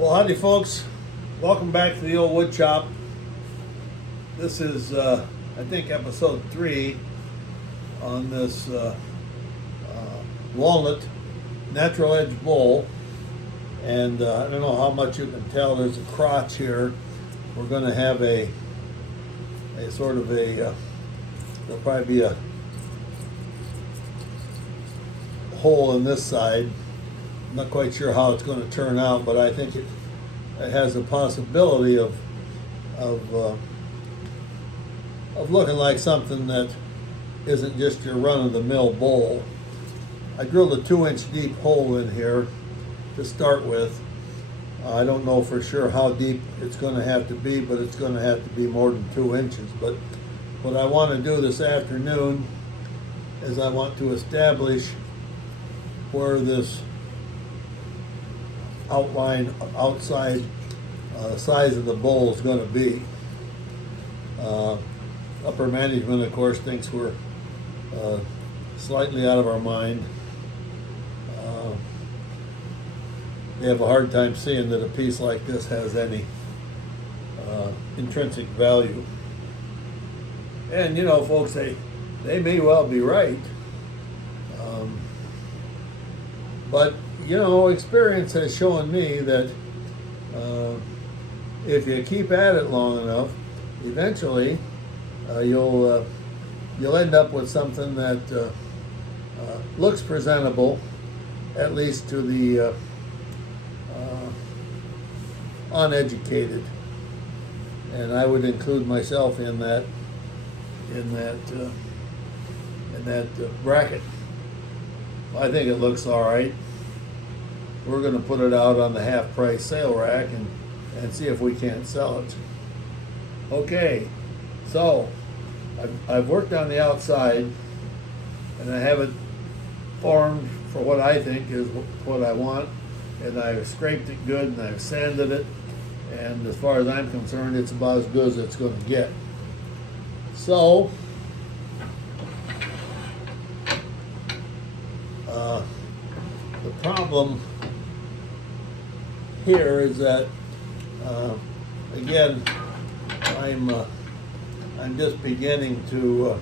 Well, howdy, folks. Welcome back to the old wood shop. This is, I think, episode 3 on this walnut natural edge bowl. And I don't know how much you can tell. There's a crotch here. We're going to have a sort of a, there'll probably be a hole in this side. I'm not quite sure how it's going to turn out, but I think it has a possibility of looking like something that isn't just your run-of-the-mill bowl. I drilled a 2-inch deep hole in here to start with. I don't know for sure how deep it's going to have to be, but it's going to have to be more than 2 inches. But what I want to do this afternoon is I want to establish where this outside size of the bowl is going to be. Upper management, of course, thinks we're slightly out of our mind. They have a hard time seeing that a piece like this has any intrinsic value. And you know, folks, they may well be right. But you know, experience has shown me that if you keep at it long enough, eventually you'll end up with something that looks presentable, at least to the uneducated, and I would include myself in that bracket. I think it looks all right. We're going to put it out on the half-price sale rack and see if we can't sell it. Okay, so I've worked on the outside, and I have it formed for what I think is what I want, and I've scraped it good and I've sanded it, and as far as I'm concerned, it's about as good as it's going to get. So the problem here is that again, I'm just beginning to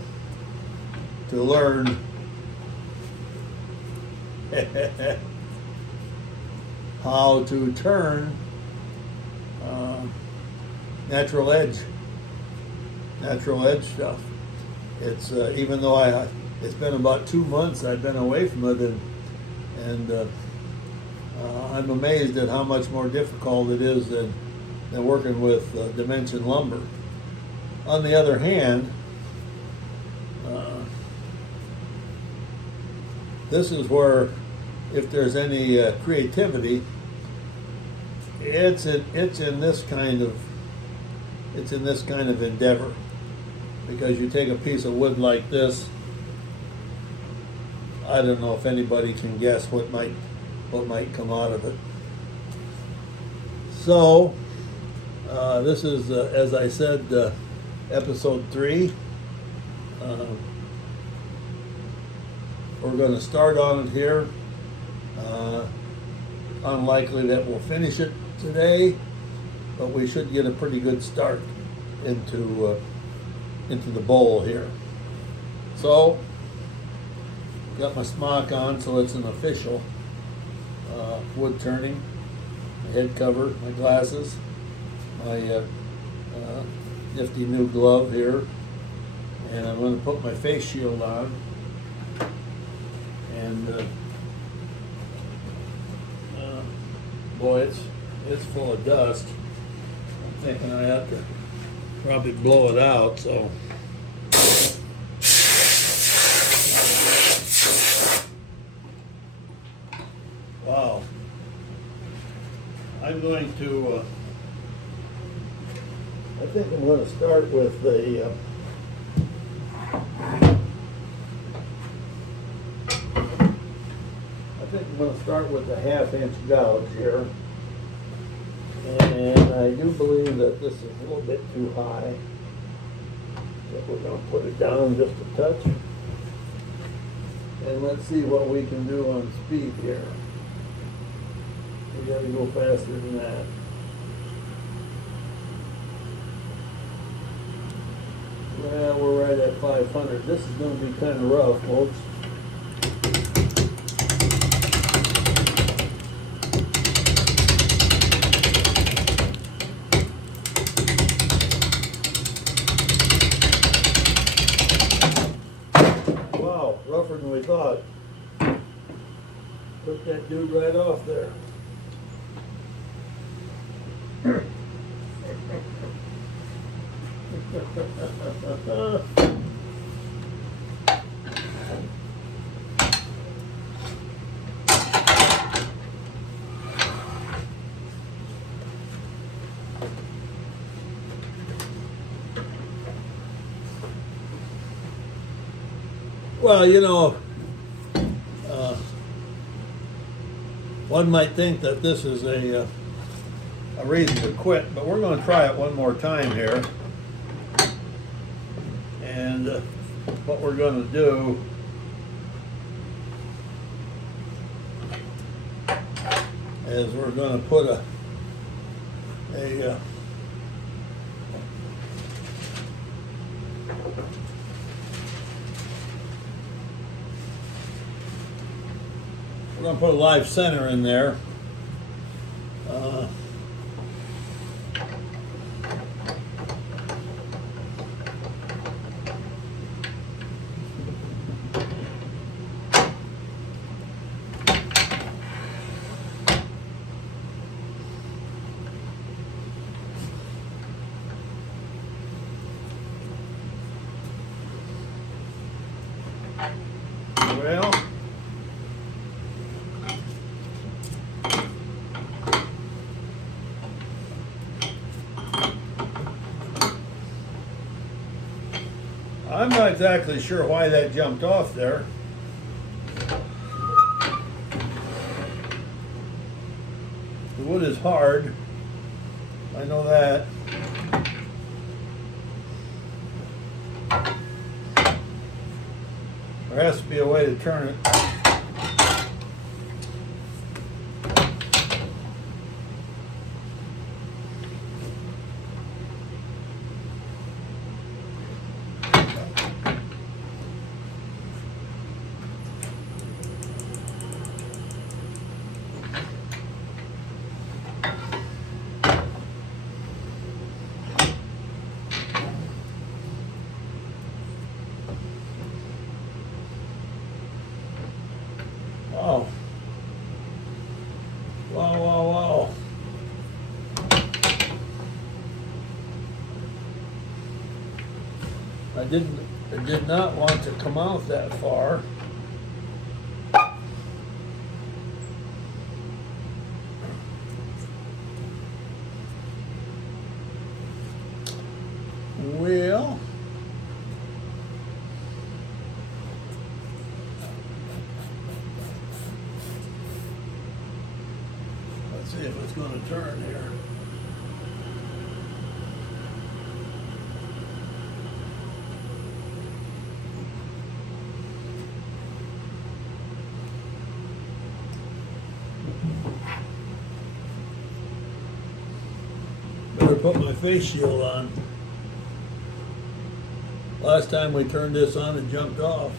learn how to turn natural edge stuff. It's even though it's been about 2 months I've been away from it, and I'm amazed at how much more difficult it is than working with dimension lumber. On the other hand, this is where, if there's any creativity, it's in this kind of endeavor, because you take a piece of wood like this. I don't know if anybody can guess what might come out of it. So this is, as I said, episode 3. We're going to start on it here. Unlikely that we'll finish it today, but we should get a pretty good start into the bowl here. So, got my smock on, so it's an official wood turning. My head cover, my glasses, my nifty new glove here, and I'm going to put my face shield on. And boy, it's full of dust. I'm thinking I have to probably blow it out. So wow, I'm going to. I think I'm going to start with the. I think I'm going to start with the 1/2-inch gouge here, and I do believe that this is a little bit too high, so we're going to put it down just a touch, and let's see what we can do on speed here. We gotta go faster than that. Well, we're right at 500. This is gonna be kind of rough, folks. Wow, rougher than we thought. Took that dude right off there. Well, you know, one might think that this is a reason to quit, but we're going to try it one more time here. And what we're going to do is we're going to put a we're going to put a live center in there. Well, I'm not exactly sure why that jumped off there. The wood is hard. I know that. There has to be a way to turn it. Wow. Wow, wow, wow. I did not want to come out that far. Well, let's see if it's going to turn here. Better put my face shield on. Last time we turned this on, it jumped off.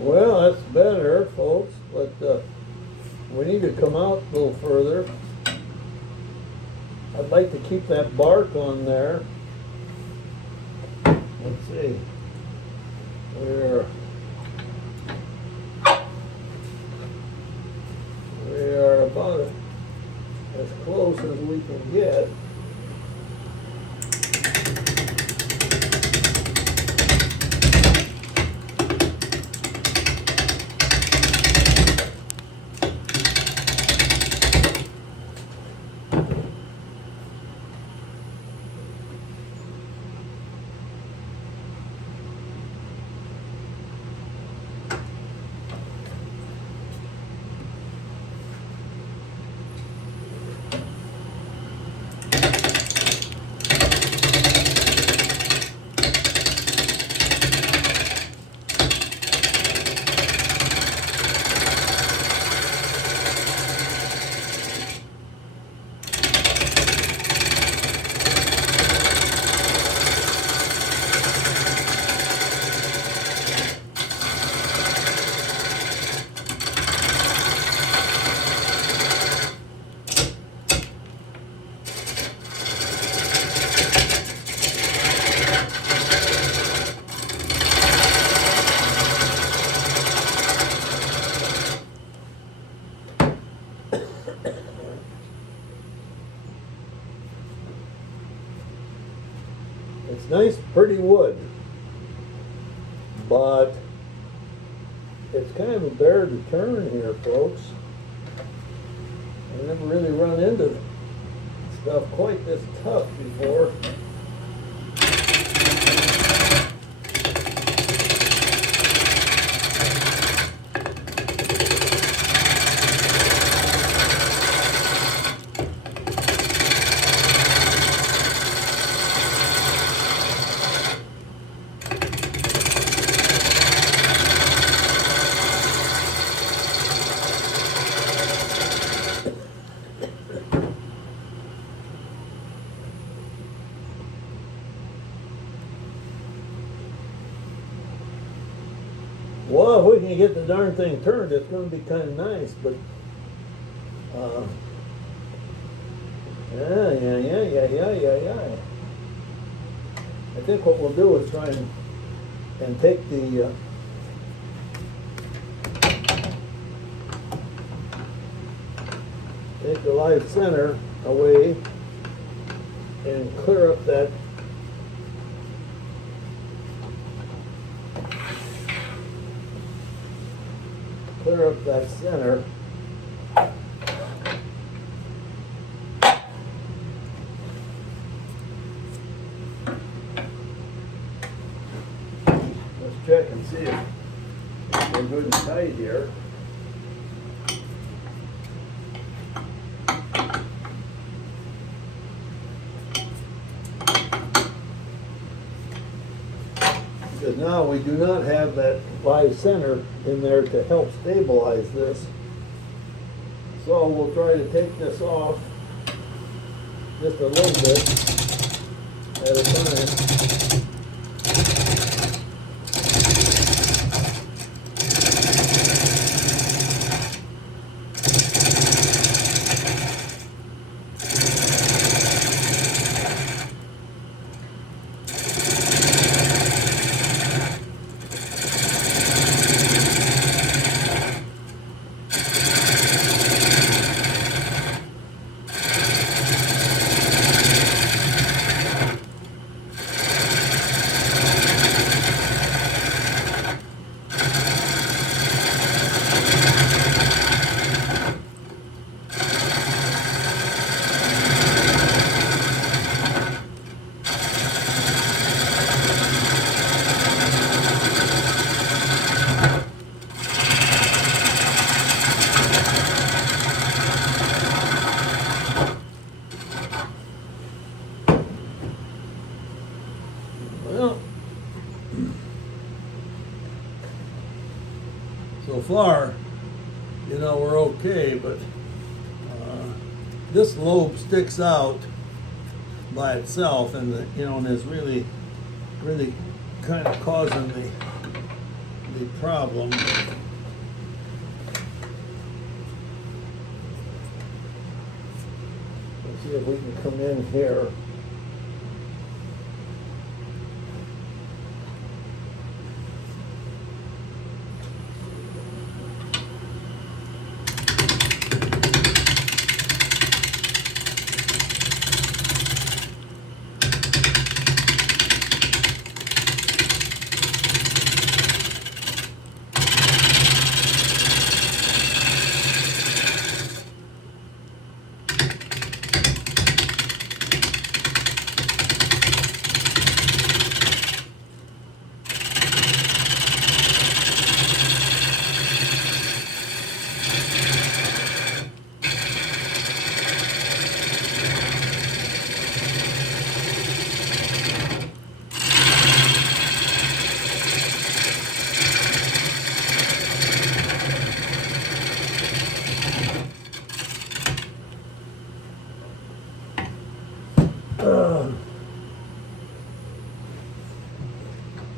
Well, that's better, folks, but we need to come out a little further. I'd like to keep that bark on there. Let's see. We are about as close as we can get. It's nice, pretty wood, but it's kind of a bear to turn here, folks. I've never really run into stuff quite this tough before. Well, if we can get the darn thing turned, it's going to be kind of nice, but yeah. I think what we'll do is try and take the live center away and clear up that center. Let's check and see if we're good and tight here. Because now we do not have that live center in there to help stabilize this. So we'll try to take this off just a little bit at a time. So far, you know, we're okay, but this lobe sticks out by itself, and and is really kind of causing the problem. Let's see if we can come in here.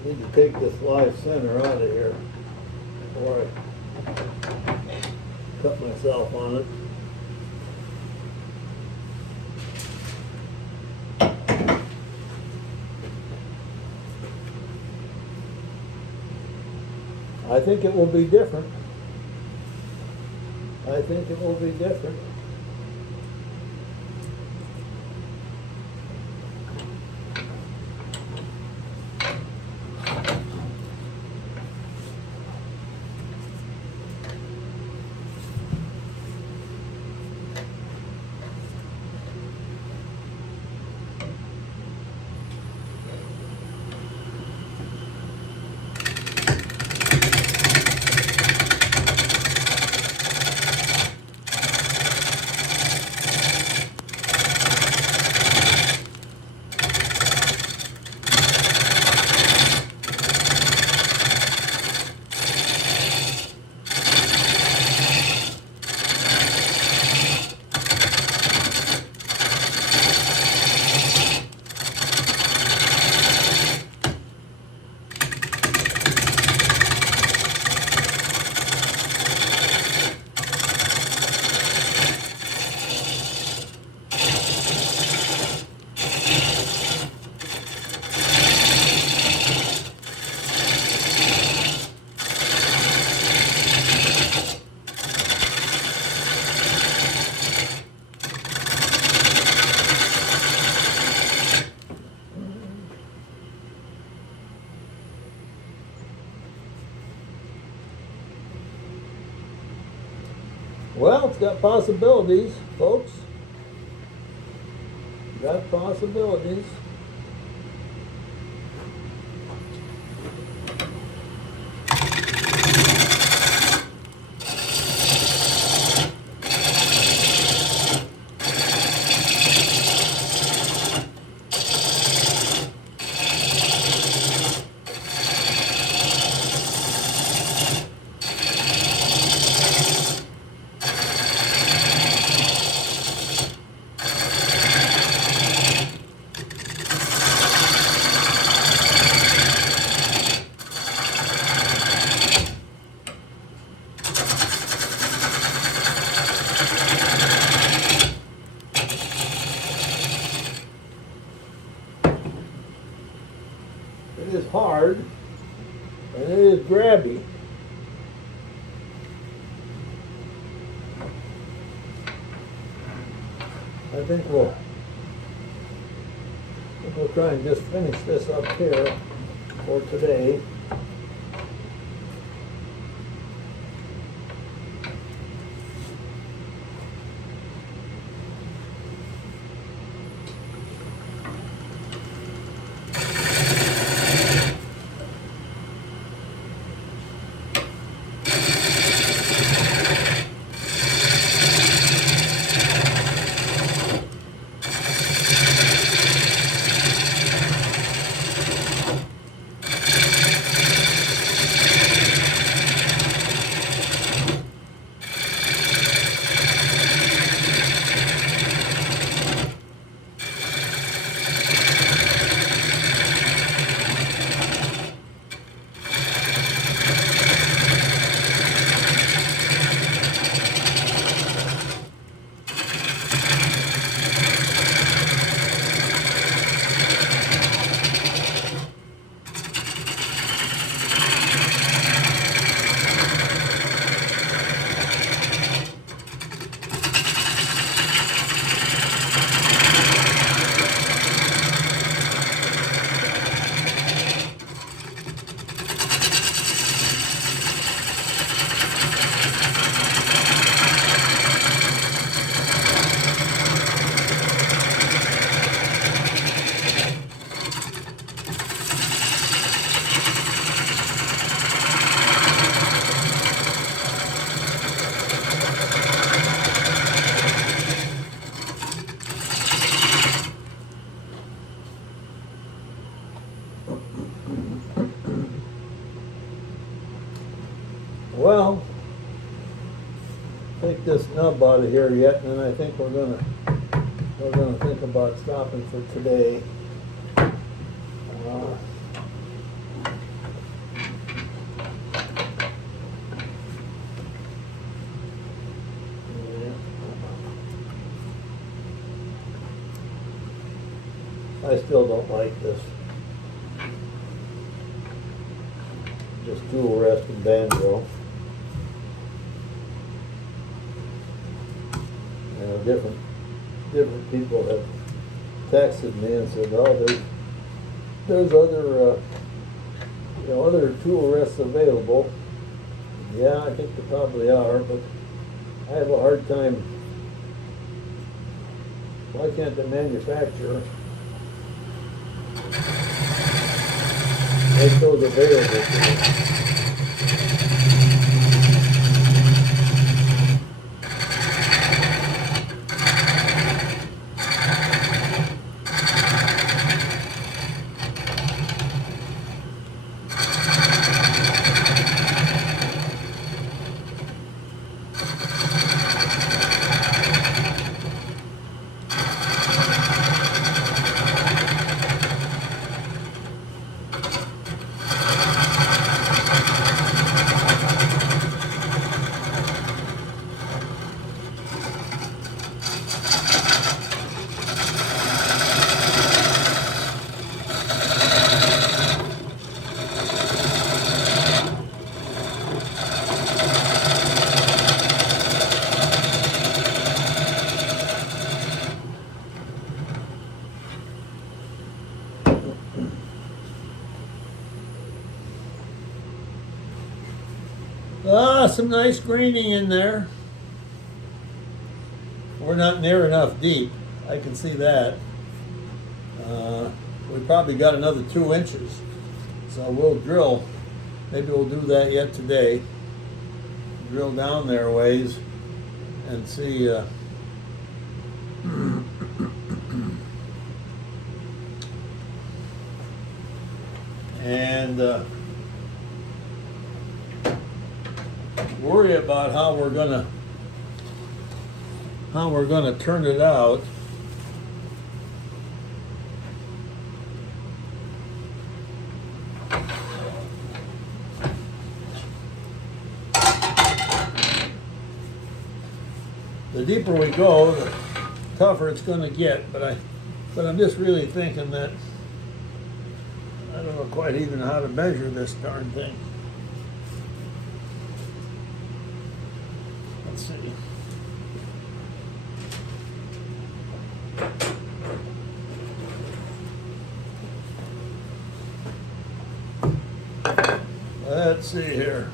Need to take this live center out of here before I cut myself on it. I think it will be different. I think it will be different. Well, it's got possibilities, folks. Got possibilities. It is hard, and it is grabby. I think we'll try and just finish this up here for today. Well, take this nub out of here yet, and then I think we're gonna think about stopping for today. I still don't like this. Just dual rest and banjo. You know, different people have texted me and said, "Oh, there's other other tool rests available." Yeah, I think there probably are, but I have a hard time. Why can't the manufacturer make those available to me? Some nice graining in there. We're not near enough deep. I can see that. We probably got another 2 inches. So we'll drill. Maybe we'll do that yet today. Drill down there a ways and see. And worry about how we're gonna turn it out. The deeper we go, the tougher it's going to get. But I'm just really thinking that I don't know quite even how to measure this darn thing. Let's see. Let's see here.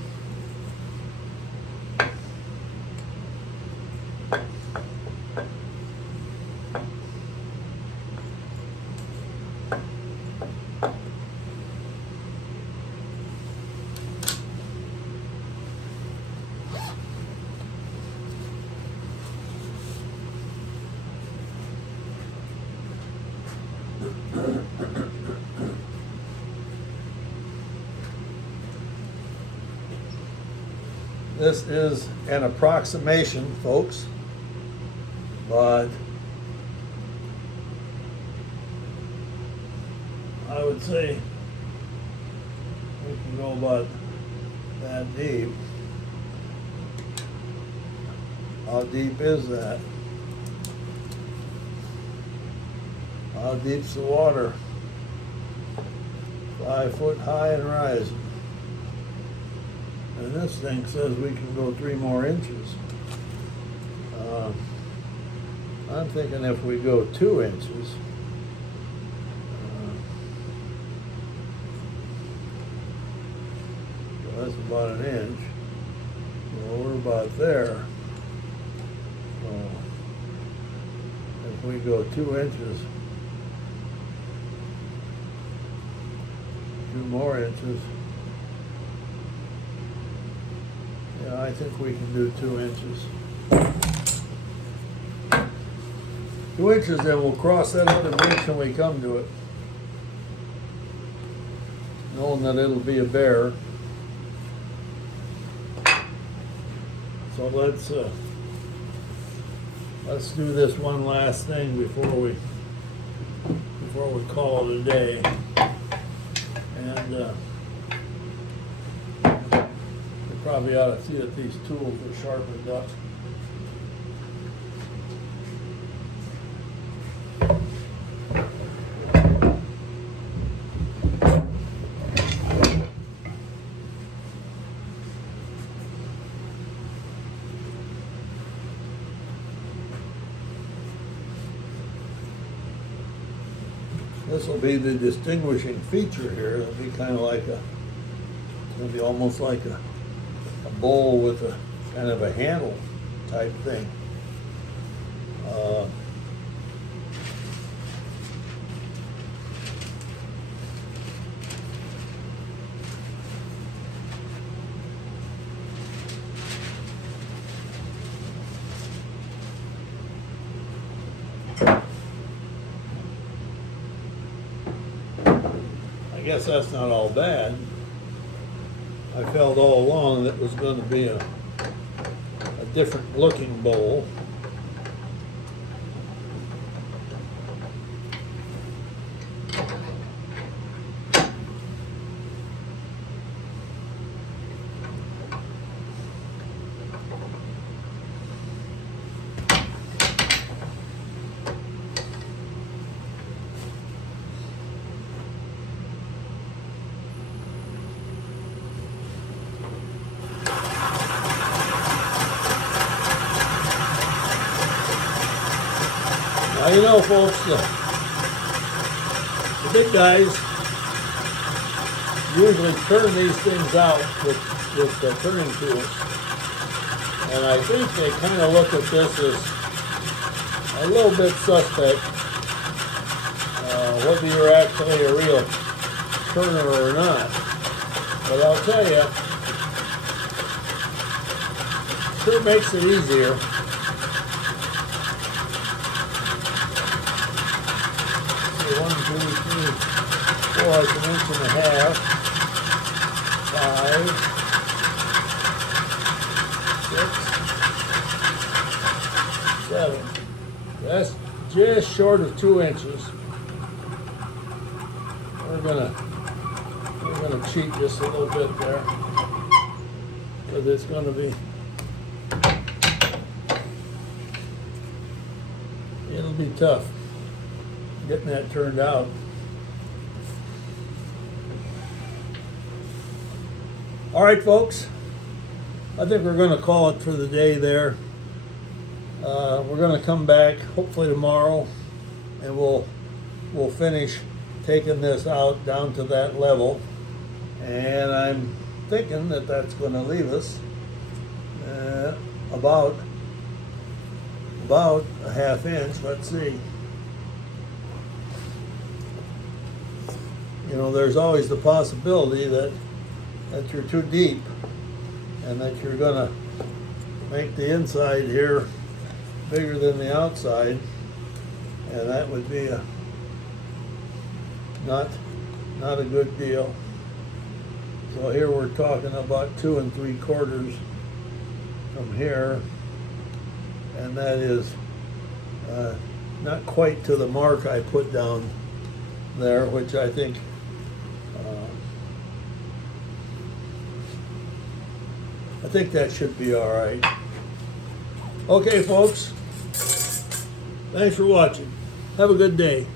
This is an approximation, folks, but I would say we can go about that deep. How deep is that? How deep's the water? 5 foot high and rising. And this thing says we can go 3 more inches. I'm thinking if we go 2 inches, so that's about an inch. Well, we're about there. So if we go 2 inches, 2 more inches. Yeah, I think we can do 2 inches. 2 inches, then we'll cross that other bridge when we come to it. Knowing that it'll be a bear. So let's do this one last thing before we call it a day. And you probably ought to see that these tools are sharpened up. This will be the distinguishing feature here. It'll be kind of like it'll be almost like a bowl with a kind of a handle type thing. I guess that's not all bad. I felt all along that it was going to be a different looking bowl. Now, you know, folks, the big guys usually turn these things out with turning tools. And I think they kind of look at this as a little bit suspect, whether you're actually a real turner or not. But I'll tell you, it sure makes it easier. One, two, three, four, it's an inch and a half. 5, 6, 7. That's just short of 2 inches. We're gonna cheat just a little bit there, because it's gonna be. It'll be tough getting that turned out. All right, folks, I think we're going to call it for the day there. We're going to come back hopefully tomorrow, and we'll finish taking this out down to that level. And I'm thinking that that's going to leave us about a ½ inch. Let's see. You know, there's always the possibility that you're too deep and that you're gonna make the inside here bigger than the outside, and that would be not a good deal. So here we're talking about 2 3/4 from here, and that is not quite to the mark I put down there, which I think that should be all right. Okay, folks, thanks for watching. Have a good day.